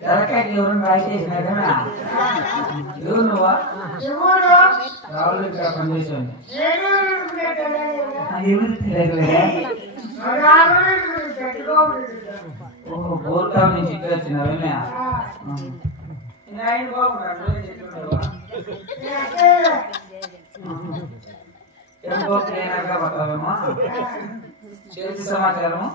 తలకాయకి ఎవరు రాసేసిన కదా ఎవరు నువ్వా రావులు ఇక్కడ పనిచేసాను అది ఎవరు తెలియదు ఓహో బోర్కా నుంచి ఇక్కడ వచ్చినావేమే बतावेमा చేతి సమాచారము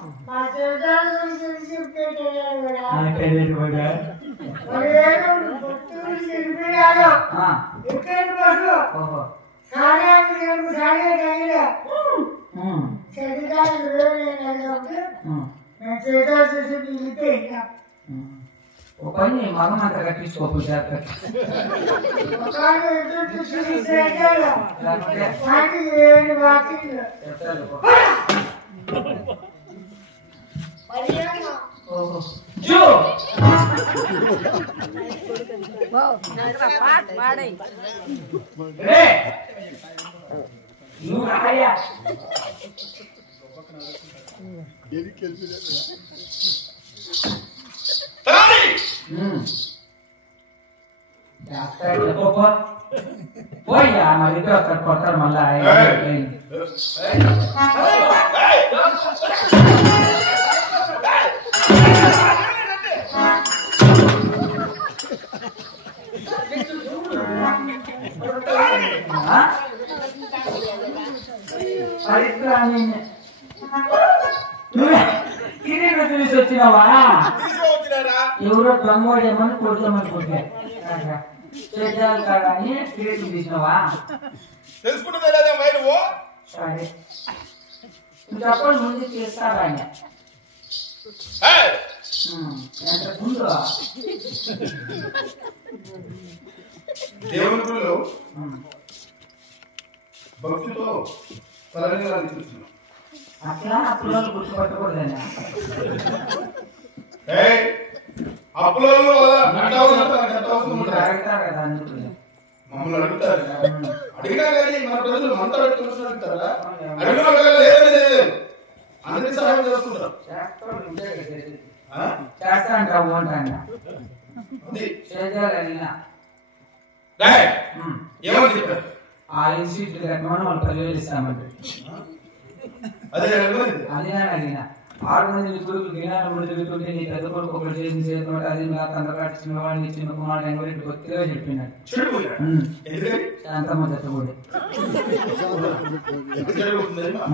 वो पनी मगम अंत कट्टिंचुको जाग्रत्त जो पाट पाड़ई रे नु आया डेली डॉक्टर देखो वो या हमारे डॉक्टर पत्थर मल्ला है ఎవరో దొంగోడేమని కొడతామనుకుంటే చేద్దాం కదా అని క్రియేటివ్ తీసినావా తెలుసుకుంటే సరే చెప్పండి ముందు చేస్తారా ఆయన ఎంత ముందు దేవుని గుడిలో భక్తితో సరళంగా తీసుకున్నాం అట్లా అప్పుడు గుర్తుపట్టకూడదన్నా అప్పులలో మమ్మల్ని అడుగుతారు అడిగినా కానీ మన ప్రజలు మనతో అడుగుతారా అడిగిన లేదని అందరికీ సహాయం చేస్తుంటారు చేస్తా అంటావు అంటా ఏమని చెప్పారు ఆ ఇన్స్టిట్యూట్ కట్టమని వాళ్ళు 10,000 ఇస్తామంటే అదే అడిగిన 6 మంది గురువులు జ్ఞానం ముడితుంటే నీ పెద్ద కొడుకు ఒకటి చేసిన చేతులు అది నాకు అందరికీ చిన్న వాడిని చిన్న కుమారుడు అని కూడా కొత్తగా చెప్పినాడు శాంతమ్మ చెత్తగూడి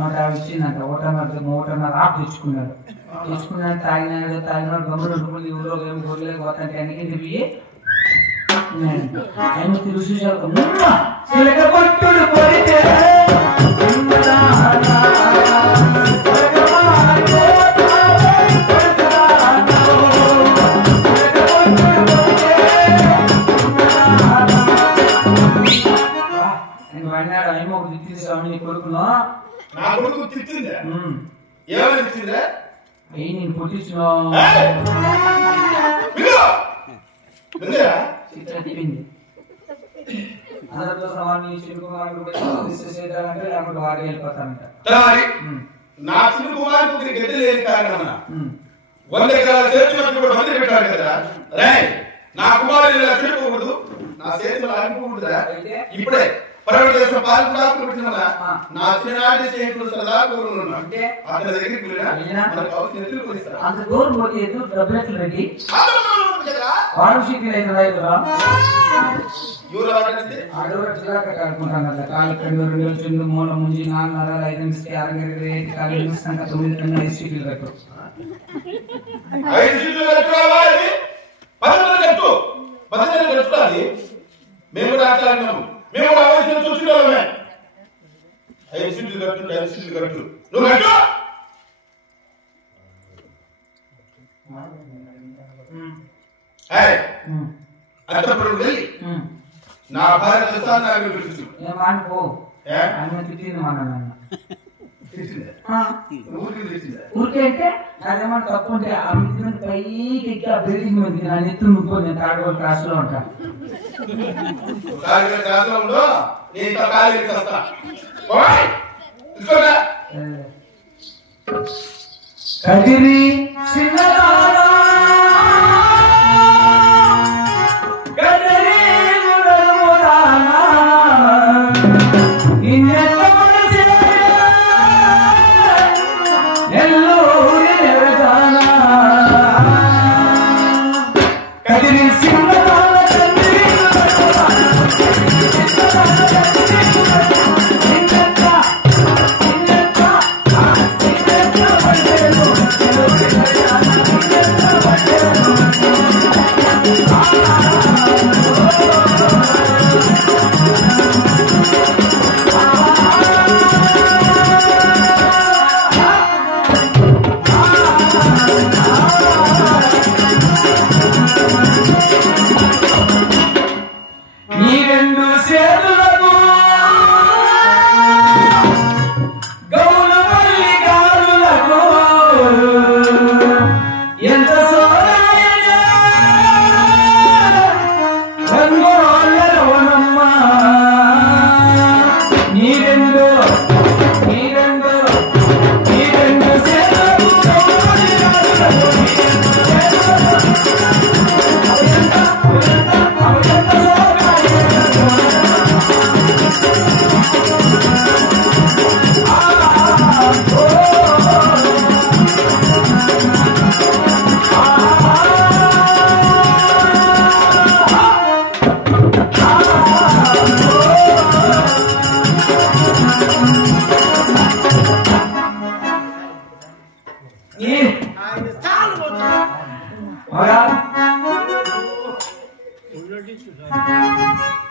150 ఇచ్చిందంట 1.5 ఆఫ్ తెచ్చుకున్నాడు తాగినాడు గమ్మున ఊళ్ళో ఏమి గొర్రెలేకపోతాంటే అన్నింటి పోయి ఆయన తెలుసు కొట్టుడు కొడితే కొడుకును నా కొడుకు తిట్టిందా ఏమని తిట్టిందా అయ్యి నేను పుట్టించిన చెప్పింది అందరితో సమాన్ని చిన్న కుమారుడు చేసేదానంటే లేకపోతే వారికి వెళ్ళిపోతానంట నా చిన్న కుమారుడు గడ్డి లేని కారణం 100 ఎకరాల చేతులు మంది పెట్టాడు కదా రే నా కుమారుడు ఇలా చెడిపోకూడదు నా చేతులు ఆగిపోకూడదురా ఇప్పుడే ప్రైవేట్ చేసిన పాల్గొన పెట్టినా నా చిన్ననాటి స్నేహితులు సరదా కోరుకున్నా అతని దగ్గరికి వెళ్ళినా మనకు అవసరం ఎదురు కొనిస్తా అంత దూరం పోతే ఎదురు డబ్బులు రెడ్డి వారశీకి రైతురా ఎవరు ఆడండి ఆడవర జిల్లా కట్టుకుంటాం కదా కాలు కండు 2 చెండు మూల ముంజి 4 నరాలు 5 నిమిషాలు 6 గంటలు కాలు నిమిషాలు 9 కన్నా 5 సీట్లు కట్టు 5 సీట్లు కట్టుకోవాలి 10 కట్టు 10 కట్టుకోవాలి మేము కూడా ఆటలాడినాము మేము కూడా అవసరం చూస్తున్నామే 5 సీట్లు కట్టు నువ్వు కట్టు అత్తప్పుడు వెళ్ళి నా భార్య దస్తాన్ నాకు పిలుచు ఏమనుకో అన్న తిట్టింది మా నాన్న ఊరికే అంటే నాదేమన్నా తప్పు ఉంటే ఆ మిత్రుని పైకి ఎక్కి ఆ బిల్డింగ్ ఉంది నా నెత్తు ముక్కో నేను తాడుకోవాలి క్లాస్ లో ఉంటా కదిరి చిన్నదారా దండించు